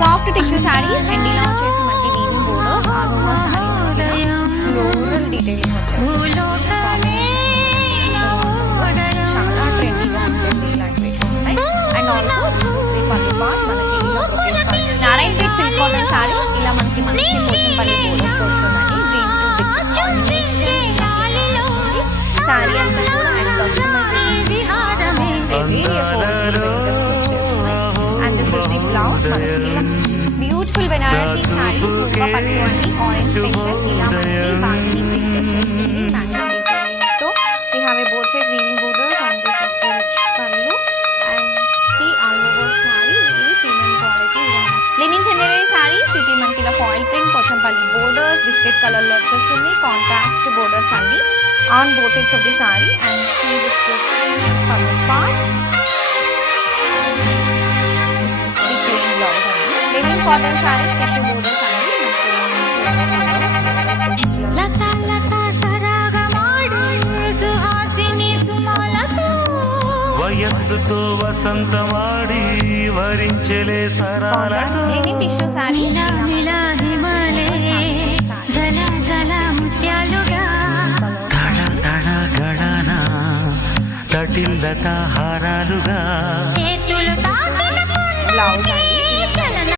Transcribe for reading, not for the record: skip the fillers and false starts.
Soft tissue saris and ఇలా వచ్చేసి మనకి weaving borders all over sari floral detailing వచ్చేసి చాలా ట్రెండీగా ఉంటుంది ఇలాంటివి ఉంటాయి. అండ్ ఆల్సో ది పల్లు పార్ట్ మనకి ఇలా నారాయణ పేట్ సిల్క్ కాటన్ శారీ ఇలా మనకి మంచి పోచంపల్లి బోర్డర్స్ వస్తుందండి. గ్రీన్ టు శారీ అంతా కూడా and and this is the blouse మనకి బ్యూటిఫుల్ బెనారసీ శారీ సూపర్ పట్టు అండి ఆరెంజ్ స్పెషల్ ఇలా మనకి బాందిని ప్రింట్ వచ్చేస్తుంది మ్యాంగో డిజైనింగ్ తో we have a both sides weaving borders and this is the rich pallu and see all over saree really premium quality linen chanderi sarees ఇది మనకి ఇలా foil print Pochampally borders biscuit color లో వచ్చేస్తుంది contrast borders అండి on both sides of the saree and see this is pallu part this is the plain blouse అండి linen cotton sarees tissue borders అండి లతా లతా సరాగమాడు సుహాసిని సుమాలతో వయస్సుతో వసంతమాడి వరించెలే సరాలతో linen tissue sarees ఇలా హిమాలయ జల జల ముత్యాలుగా తడ తడ గడన తటిల్లత హారాలుగా చేతులు తాకన బ్లౌజ్ అండి